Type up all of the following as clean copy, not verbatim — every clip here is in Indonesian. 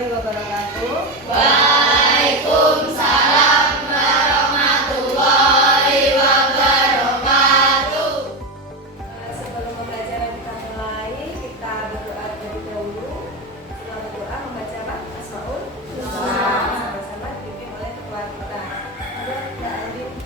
warahmatullahi wabarakatuh. Waalaikumsalam warahmatullahi wabarakatuh. Sebelum pembelajaran kita mulai, kita berdoa terlebih dahulu. Setelah berdoa membaca apa? Asmaul Husna. Sama-sama dipimpin oleh ketua kita. Ada Mbak Andin.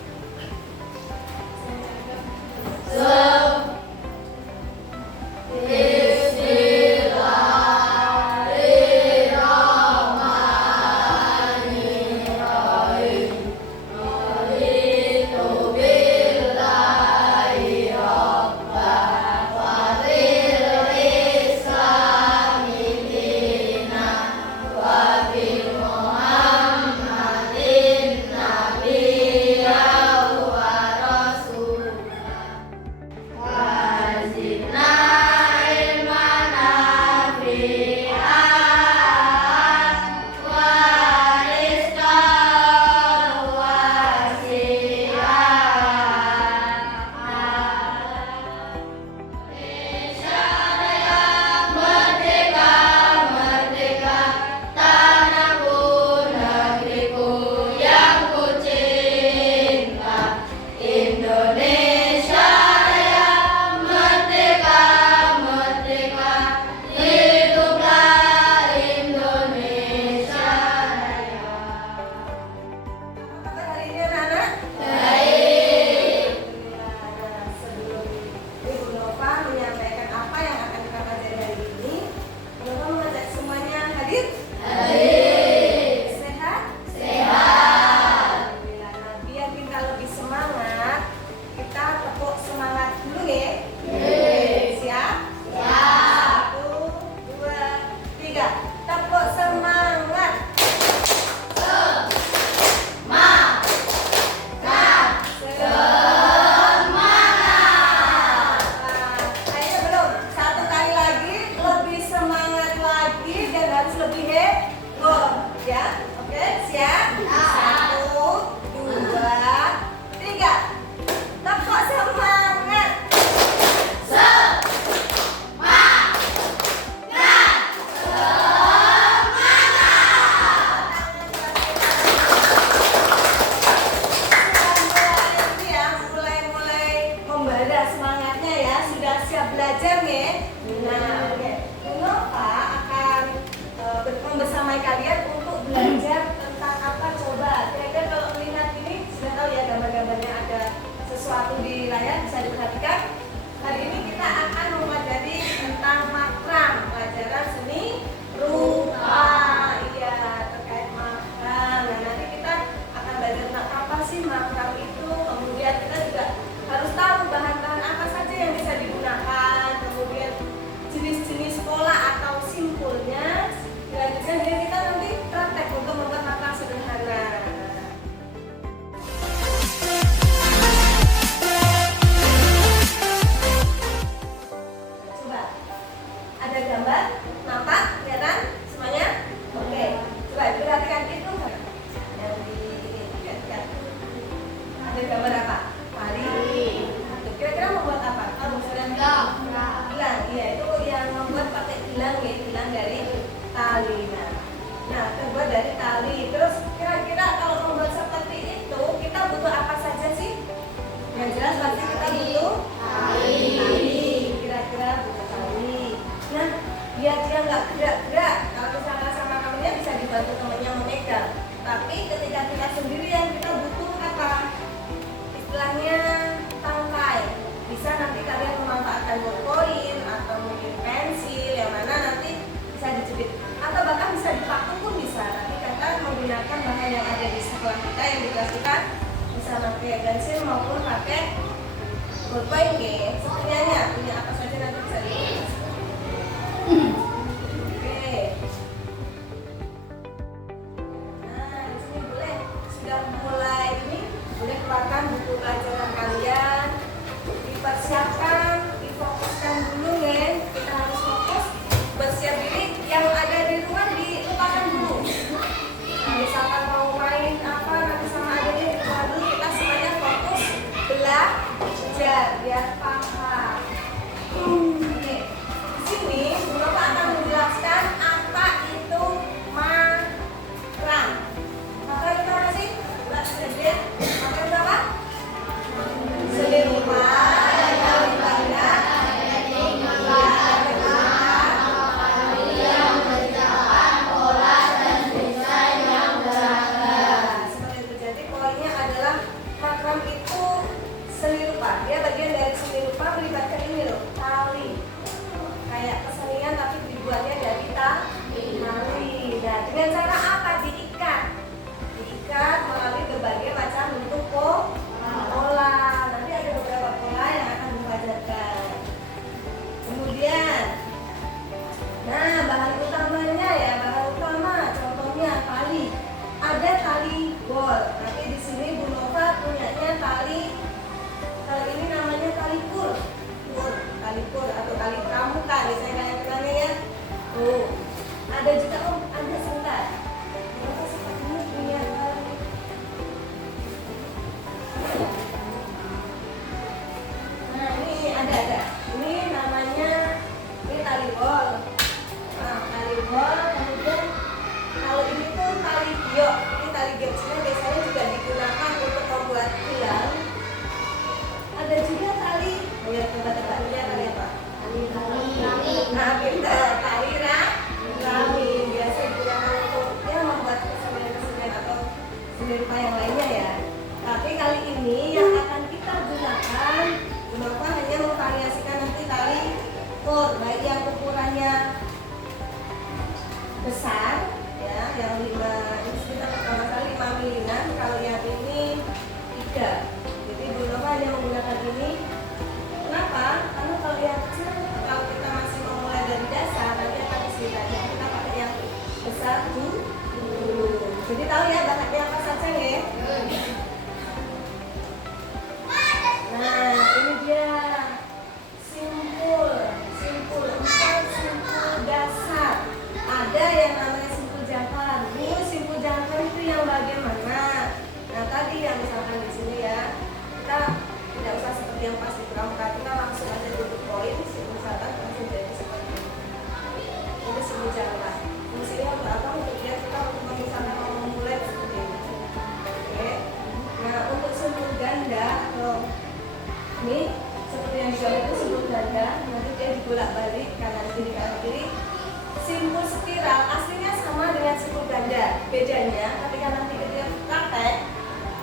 Bersamai kalian untuk belajar tentang apa coba. Kira-kira kalau melihat ini sudah tahu ya gambar-gambarnya ada sesuatu di layar, bisa diperhatikan. Hari ini kita akan mempelajari tentang makram, pelajaran seni rupa. Iya, terkait makram. Nah, nanti kita akan belajar tentang apa sih makram itu. Kemudian kita juga harus tahu bahan-bahan apa saja yang bisa digunakan. Kemudian jenis-jenis pola atau simpulnya. Selanjutnya kita nanti praktek untuk membuat makram sederhana. Coba, ada gambar, nampak, kelihatan semuanya? Oke, coba perhatikan itu yang di lihat. Ada gambar apa? Tali. Kira-kira membuat apa? Kamu sudah bilang, iya itu yang membuat pakai bilang ya, bilang dari tali. Nah, terbuat dari tali. Terus kira-kira kalau membuat seperti itu kita butuh apa saja sih? Yang jelas pasti kita butuh tali. Kira-kira butuh tali. Nah, biar dia nggak gerak-gerak, kalau misalnya sama kamunya bisa dibantu temannya memegang. Tapi ketika kita sendirian kita butuh apa? Istilahnya tangkai. Bisa nanti kalian memanfaatkan ballpoint atau mungkin pensil yang mana nanti bisa dijepit atau bahkan bisa dipaku pun bisa. Nanti kita menggunakan bahan yang ada di sekolah kita yang di kelas kita, bisa pakai pensil maupun pakai ballpoint ya. Sebenarnya punya apa saja nanti bisa digunakan. Oke. Nah, di sini boleh sudah mulai ini boleh keluarkan buku pelajaran kalian, dipersiapkan, difokuskan dulu ya. Kita harus fokus bersiap diri. Yang ada di rumah dilupakan dulu. Misalkan mau main apa nanti sama adiknya dilupakan dulu. Kita semuanya fokus belajar biar paham. Oke. Di sini Bapak akan menjelaskan apa itu Dengan cara apa? Diikat melalui berbagai macam bentuk pola. Nanti ada beberapa pola yang akan dipelajari. Kemudian, nah bahan utamanya ya, bahan utama contohnya tali. Ada tali bol. Nanti di sini Bu Nova punyanya tali. Kalau ini namanya tali tali pur atau tali pramuka, biasanya kalian kenalnya ya. Tuh, ada juga ada sebentar. Nova sepertinya punya tali. Nah ini ada. Ini namanya tali bol. Nah tali bol, kemudian kalau ini tuh tali giok. Ini tali giok sini biasanya juga digunakan untuk membuat tiang. Ada juga tali, lihat tebak-tebak lihat tali apa? Nah, tali rami biasa digunakan untuk membuat kesenian atau seni rupa yang lainnya ya. Tapi kali ini yang akan kita gunakan, Nova hanya memvariasikan nanti tali cord, baik yang ukurannya besar ya, yang 5 ini sekitar pertama kali 5 milinan, kalau yang ini 3. Hanya menggunakan ini. Kenapa? Karena kalau yang kecil, kalau kita masih memulai dari dasar, nanti akan kesulitan. Kita pakai yang besar dulu. Jadi tahu ya bahannya apa saja ya? Nah ini dia simpul 4 simpul dasar. Ada yang namanya simpul jangkar. Ini simpul jangkar itu yang bagaimana? Nah tadi yang misalkan di sini ya, kita tidak usah seperti yang pasti pramuka, kita langsung aja duduk poin, misalkan langsung jadi seperti ini. Ini simpul jangkar. Fungsinya untuk apa? Untuk dia kita untuk misalkan mau memulai seperti ini. Oke. Nah untuk simpul ganda atau ini seperti yang digambar itu simpul ganda, nanti dia dibolak-balik kanan kiri. Simpul spiral aslinya sama dengan simpul ganda. Bedanya ketika nanti kita praktek,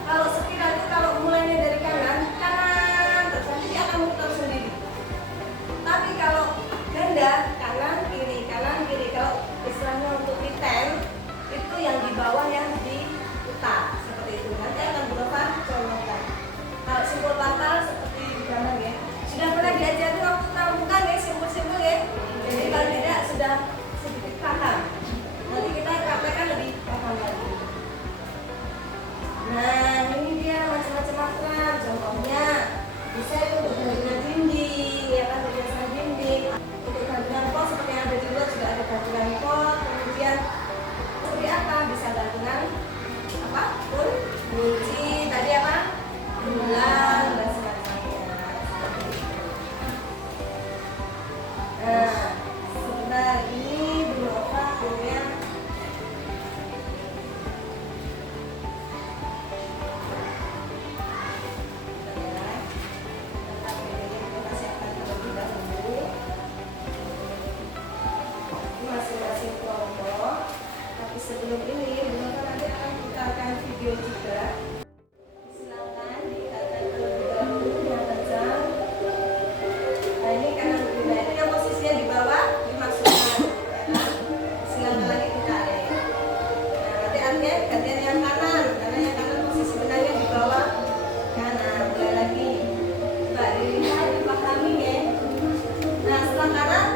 kalau spiral itu kalau mulainya dari kanan terus nanti dia akan muter sendiri. Tapi kalau ganda kanan kiri. Kalau istilahnya untuk return itu yang di bawah yang diputar seperti itu. Nanti akan berupa contohkan. Kalau simpul pangkal seperti di kanan ya. Sudah pernah diajari waktu pramuka ya simpul-simpul ya. Jadi kalau tidak sudah sedikit paham. Nanti kita praktekkan lebih paham lagi. Nah ini dia macam-macam makram. Contohnya bisa itu untuk gantungan dinding, ya kan, hiasan dinding. Untuk gantungan pot seperti yang ada di luar juga ada gantungan pot. Kemudian seperti apa? Bisa gantungan apa? Kunci. Tadi apa? Bulan dan semacamnya. Nah sebentar ini Bu Nova punya masing-masing kelompok. Tapi sebelum ini Bu Nova nanti akan putarkan video juga. Silakan diikat terlebih dahulu yang kejang. Nah ini kanan kiri. Nah itu yang posisinya di bawah dimasukkan. Silakan lagi ditarik. Nah nanti artinya gantian yang kanan, karena yang kanan posisi benarnya di bawah kanan. Mulai lagi. Coba dilihat, dipahami ya. Nah setelah kanan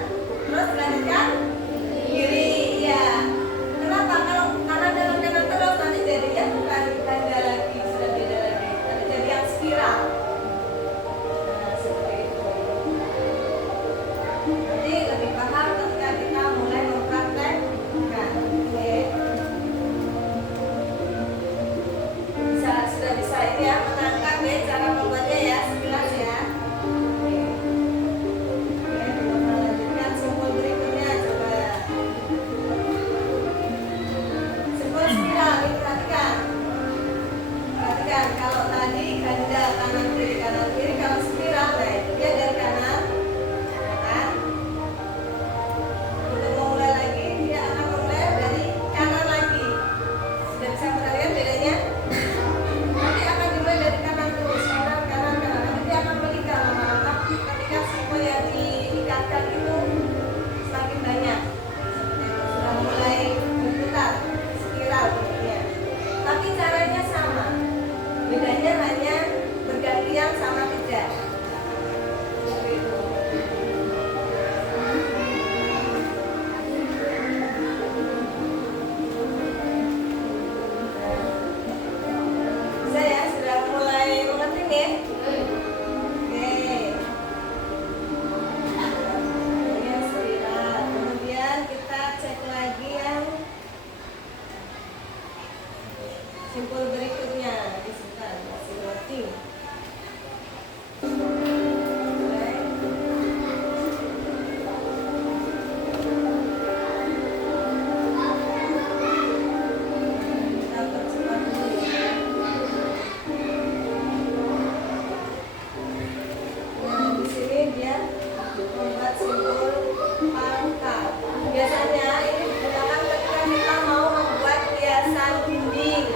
terus dilanjutkan kiri, ya. Kenapa? Kalau kanan Simpul berikutnya disebutkan masih working. Kita percepat dulu. Nah, di sini dia membuat simpul pangkal. Biasanya ini digunakan ketika kita mau membuat hiasan dinding.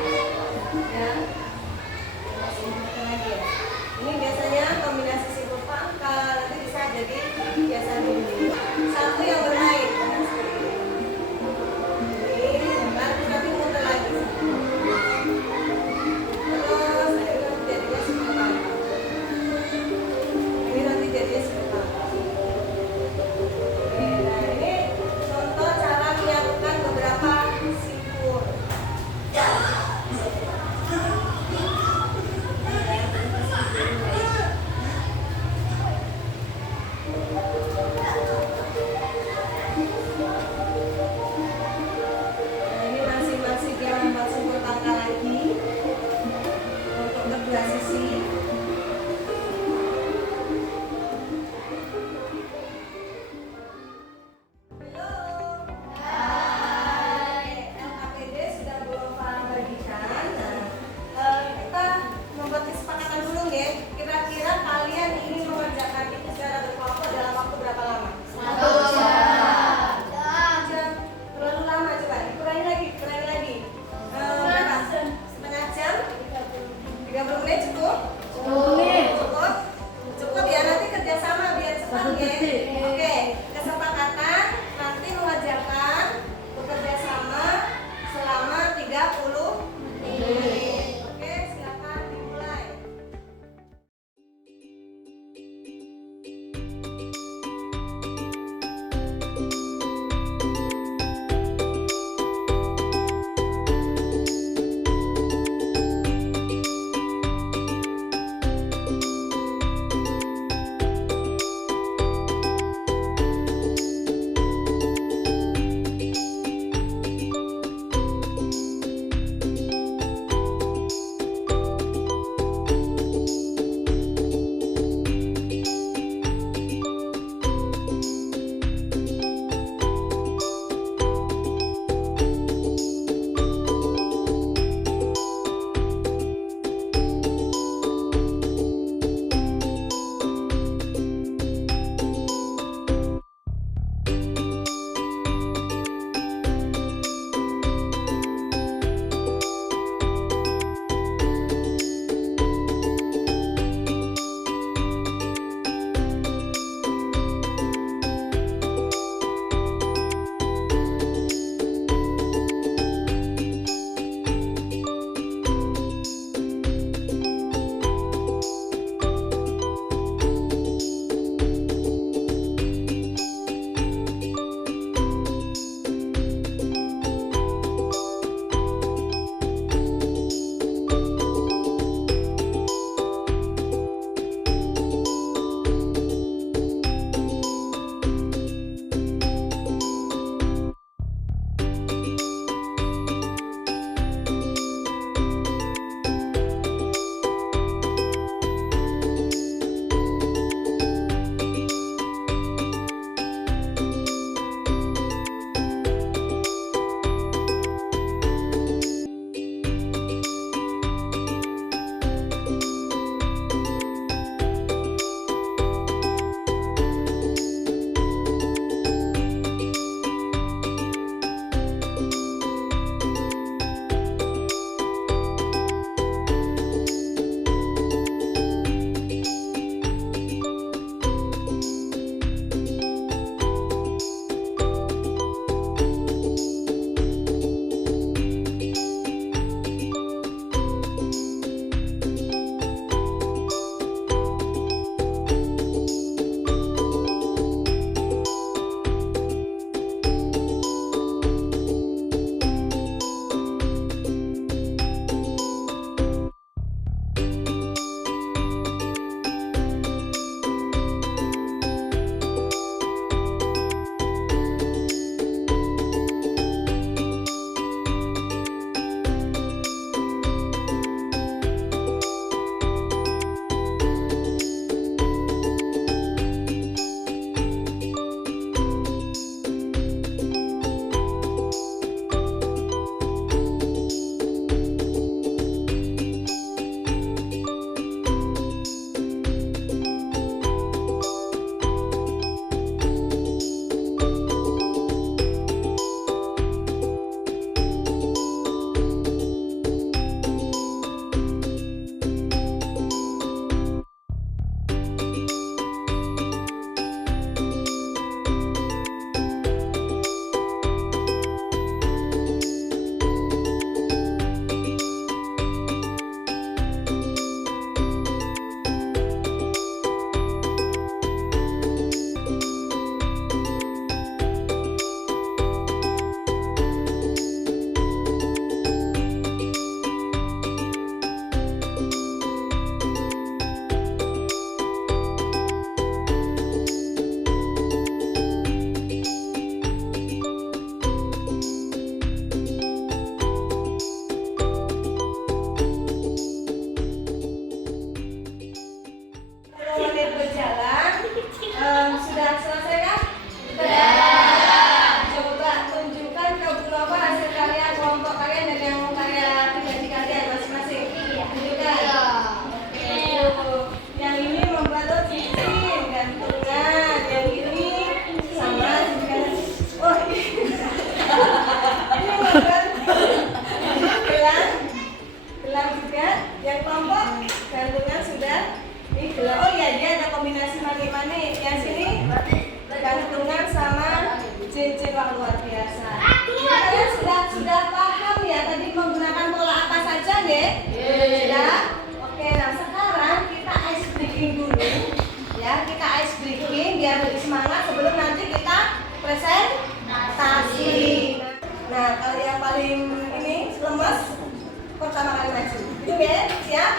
Oke, siap?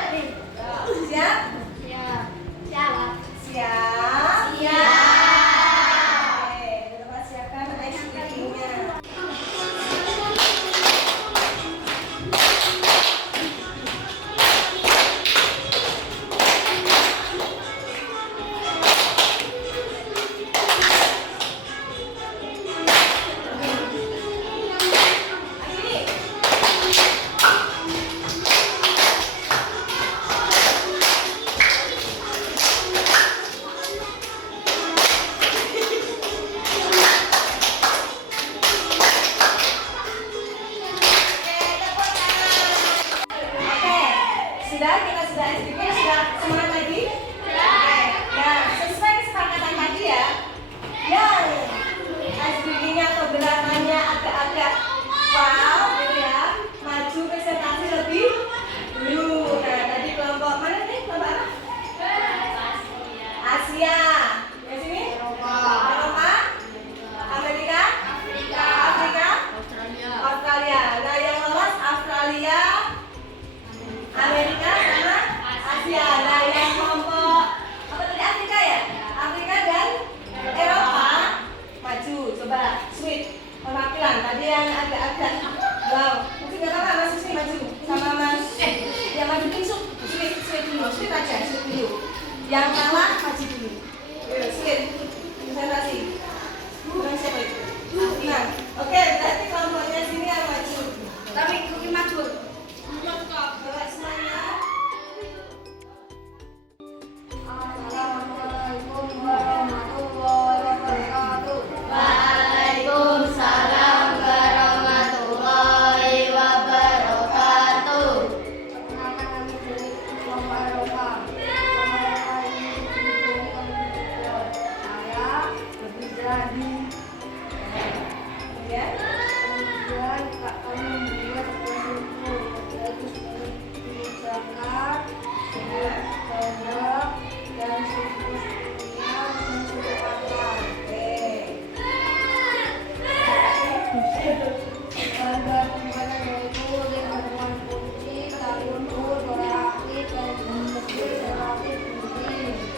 Siap? Siap. Siap? Siap. Oke, coba siapkan ice creamnya. Sudah, kita sudah SDG, sudah semangat lagi? Oke. Nah, sesuai kesepakatan tadi ya, yang SDG-nya atau gerakannya agak-agak wow gitu ya, maju presentasi lebih dulu. Nah, tadi kelompok mana nih? Kelompok apa? Asia. Yang sini? Eropa. Amerika? Afrika? Australia. Nah, yang lolos Australia, Amerika sama Asia. Nah, yang kelompok apa tadi, Afrika ya? Afrika dan Eropa maju. Coba sweet perwakilan tadi yang agak-agak wow. Mungkin nggak apa-apa, Mas Husni maju sama Mas yang maju tingsuk. Sweet dulu, sweet aja, sweet dulu. Yang kalah maju dulu. Sweet presentasi. Kurang siapa itu? Nah, oke, berarti kelompoknya sini yang maju. Tapi mungkin maju. Coba semuanya. Assalamualaikum warahmatullahi wabarakatuh. Waalaikumsalam warahmatullahi wabarakatuh. Perkenalkan kami dari kelompok Eropa. Kelompok Eropa ini didukung oleh saya berbicara di Ya. kemudian kami membuat sebuah simpul yaitu sebagai kebijakan, produk, dan siklus-siklusnya dan suku kata. Bahan-bahan yaitu lingkungan kunci, tali ukur, bola aktif, dan mesin relatif bunyi.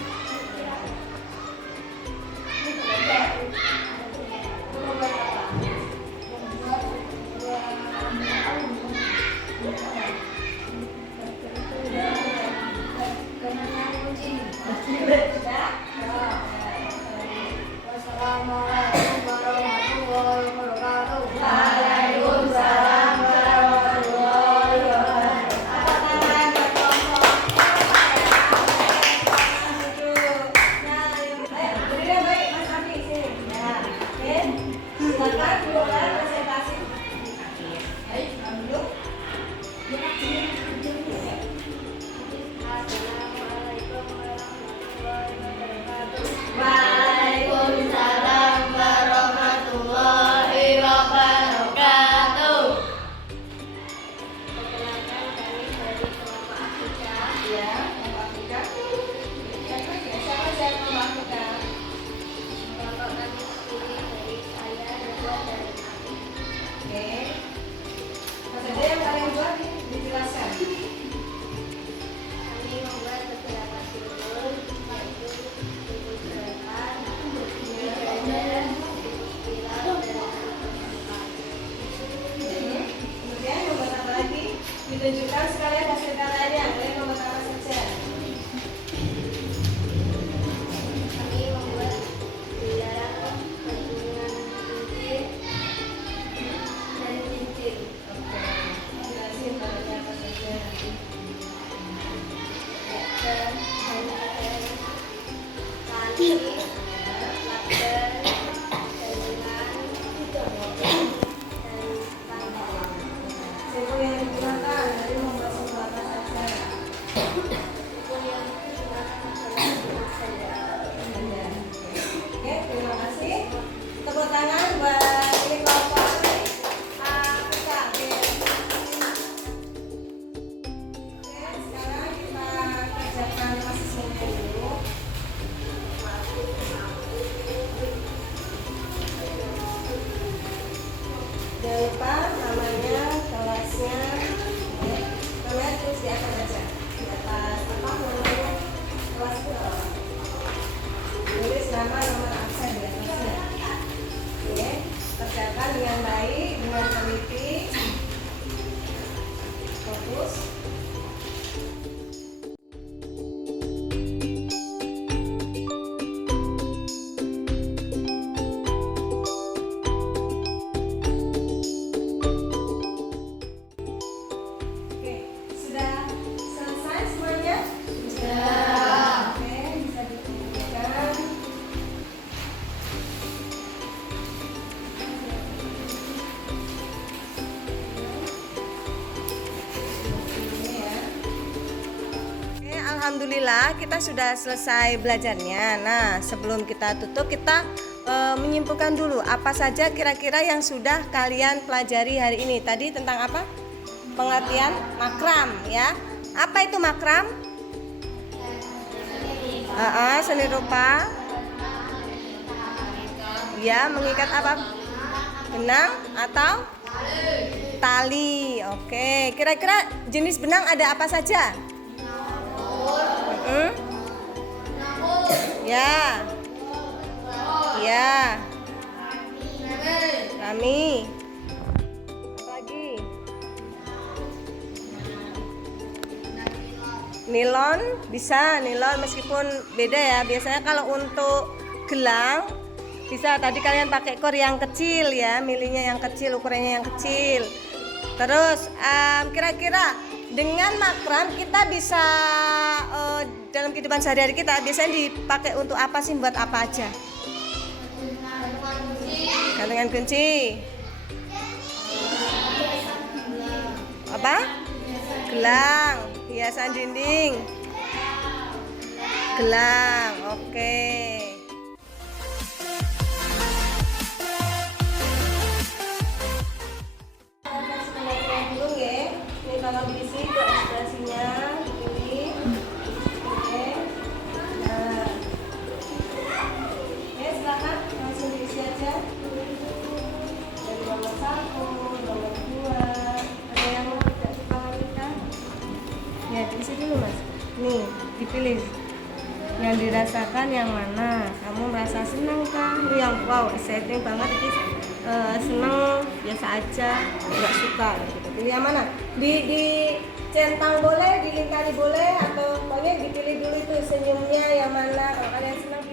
Wassalamualaikum warahmatullahi wabarakatuh. Waalaikumsalam warahmatullahi wabarakatuh. Angkat tangan buat kelompok. Nah, berikan baik Mas Afi sini. Nah, oke. Silakan dimulai presentasi. Baik, duduk. Assalamualaikum warahmatullahi wabarakatuh. Waalaikumsalam warahmatullahi wabarakatuh. Perkenalkan kami dari kelompok Afrika. Ya, kelompok Afrika. Siapa aja kelompok Afrika? Kelompok kami terdiri dari saya, Ridwan, dan Afi. Oke. Apa saja yang paling buat dijelaskan? Kami membuat beberapa simbol yaitu simbol gerakan, simbol jalan, simbol spiral, dan Kemudian membuat apa lagi? Ditunjukkan sekalian hasil karyanya. Kalian membuat apa saja? kami membuat bundaran, bendungan cincin, dan cincin. Oke. Jelasin karyanya apa saja. Dan tali, lakban, bendungan, dan tanggal. Simbol yang digunakan dari membuat simbol apa saja? Simbol yang digunakan adalah simbol senda. Oke, terima kasih. Tepuk tangan buat ini kelompok Afrika. Oke, sekarang kita kerjakan masing-masing dulu. bagus. Oke, sudah selesai semuanya? Sudah. Oke, bisa dikumpulkan. Ini ya. Oke, alhamdulillah kita sudah selesai belajarnya. Nah, sebelum kita tutup, kita menyimpulkan dulu apa saja kira-kira yang sudah kalian pelajari hari ini. Tadi tentang apa? Pengertian makram ya. Apa itu makram? Seni rupa. Ya, mengikat apa? Benang atau tali. Oke, kira-kira jenis benang ada apa saja? Ya. Ya. Rami. Apa lagi? Nilon bisa, nilon meskipun beda ya. Biasanya kalau untuk gelang bisa tadi kalian pakai kor yang kecil ya, milinya yang kecil, ukurannya yang kecil. Terus kira-kira dengan makram kita bisa dalam kehidupan sehari-hari kita biasanya dipakai untuk apa sih? Buat apa aja? Gantungan kunci. Apa? Gelang, hiasan dinding. Gelang, oke. Ini tolong diisi ke ekspresinya, dipilih. Oke. Nah. Oke, silakan langsung diisi aja. Dari nomor 1, nomor 2. Ada yang mau tidak suka kita? Ya, diisi dulu mas. Nih, dipilih. Yang dirasakan yang mana? Kamu merasa senang kah? Yang wow, exciting banget itu. Senang, biasa aja, nggak suka gitu. Pilih yang mana? Di centang boleh, dilingkari boleh, atau pokoknya dipilih dulu itu senyumnya yang mana. Kalau kalian senang